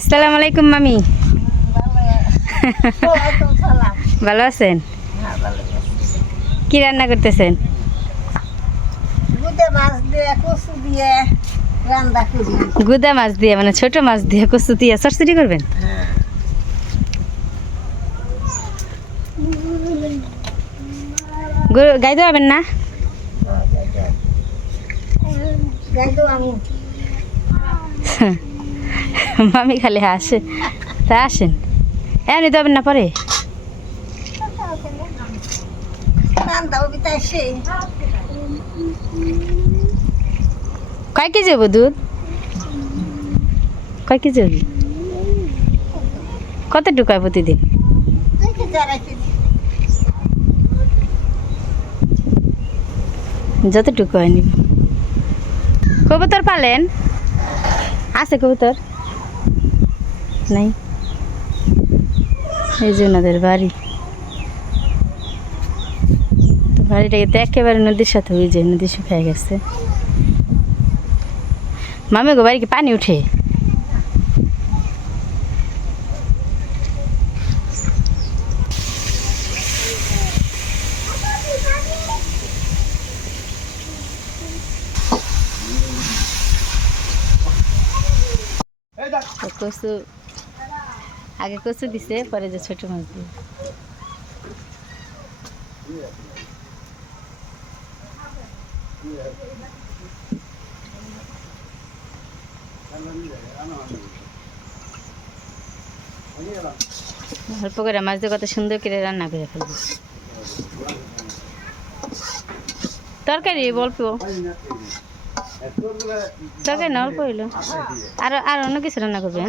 আসসালামু আলাইকুম মামি। ভালো আছেন? কি রান্না করতেছেন? গুদে মাছ দিয়ে মানে ছোট মাছ দিয়ে কচু দিয়ে চরচড়ি করবেন? গরু গাই দেওয়াবেন না? গাই তো আমি মামি খালি হাসে। তা আসেন। এমনি দেবেন না পরে। কয় কেজি হব দুধ? কয় কেজি হবে? কতটুকু হয় প্রতিদিন? যতটুকু হয় নিব। কবুতর পালেন? আছে কবুতর? নাই। এই যে ওনাদের বাড়ি। তো বাড়িটাকে তো একেবারে নদীর সাথে ওই যে নদী শুকিয়ে গেছে। মামি গো বাড়ি কি পানি উঠে? কচু আগে কচু দিছে, পরে যে ছোট মাছ দিয়ে। অল্প করে মাছ দিয়ে কত সুন্দর করে রান্না করে ফেলব। তরকারি অল্প। তরকারি না, অল্প হইল। আর আর অন্য কিছু রান্না করবেন?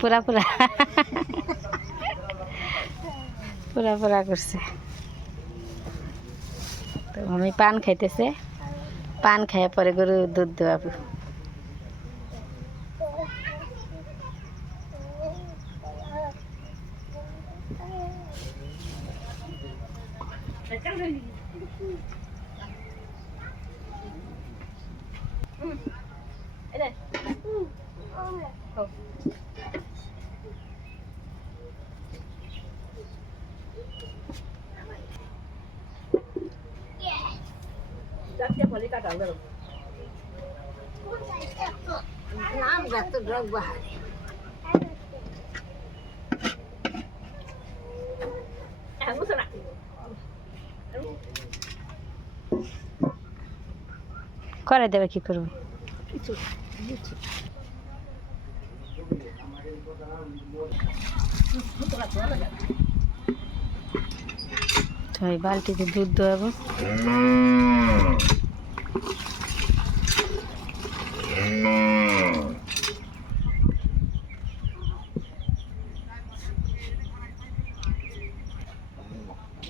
পুরা পুরা। পুরা পুরা করছে। তো আমি পান খাইতেছে। পান খাইয়া পরে গরু দুধ দেওয়াবো নাম ড্রগ বাহার করে দেবে কি করব? তো এই বালতিতে দুধ দেওয়াবো হ্যাঁ না নাই বললাম তো না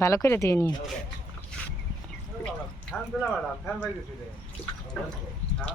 ভালো করে দিয়ে নিয়ে। ফ্যান দিলাম ফ্যান বাইরে ছিল হ্যাঁ তো আছে তো আছে ভালো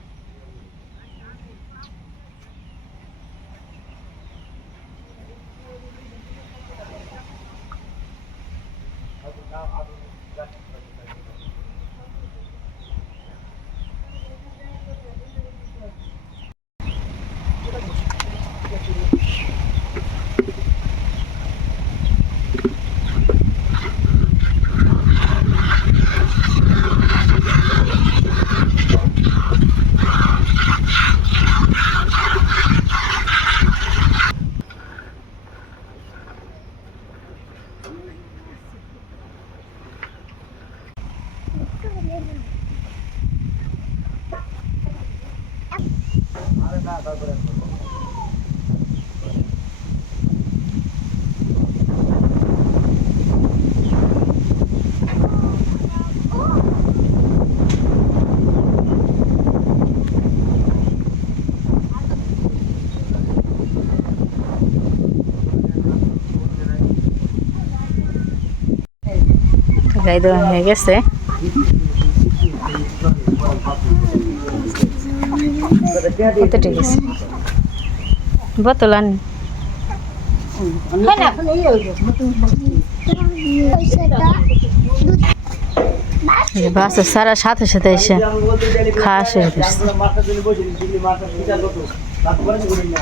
গাই দেওয়া হয়ে গেছে। ঠিক আছে বোতল আন। এই বাস সারা সাথে সাথে এসে খাওয়া শুরু করছে মাছটা দিলে বসে দিলি মাছটা বিচার করতো তারপরে করি না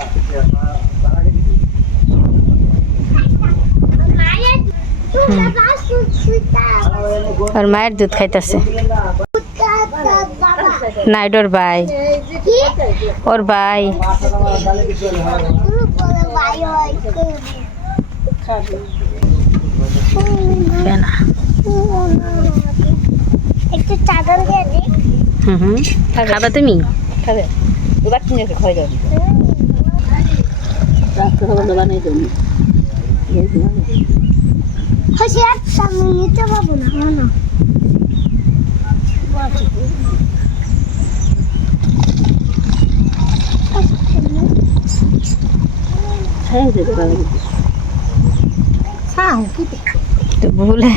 আর মায়ের দুধ খাইতেছে। না এটা ওর ভাই। ওর ভাই। খাবা তুমি? খাবে। এবার কিনে খাই যাবে বানিয়ে দেবো। হাসি সামনে নিতে পাবো না না। তো? ভুলে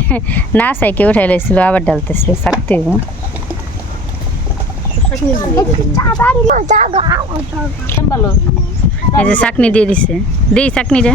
না সাইকে উঠাই লাইছিল আবার ডালতেছে চাকতে এই যে চাকনি দিয়ে দিছে। দিই চাকনিটা।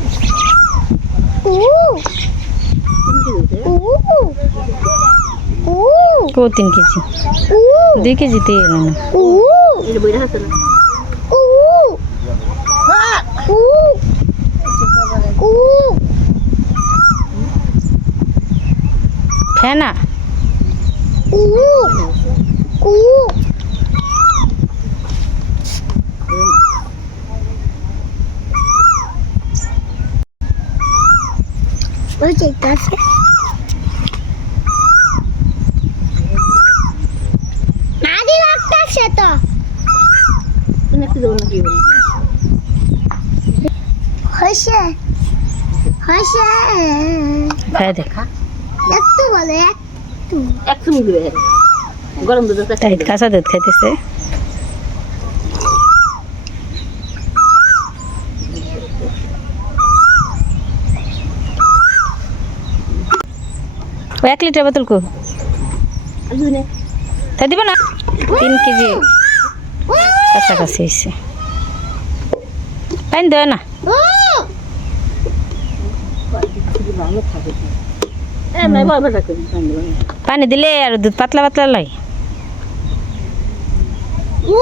কো তিন কেজি? দুই কেজিতে এলো না। ফেনা? যে আছে নাদি লাগতেছে তো হয়েছে হয়েছে খাই দেখা। একটু বলে একটু। একটু গরম দুধ খাইতেছে। এক লিটার বোতল কো। তাই দিব না? তিন কেজি। কাছাকাছি এসে পানি দেয় না? পানি দিলে আর দুধ পাতলা পাতলা উ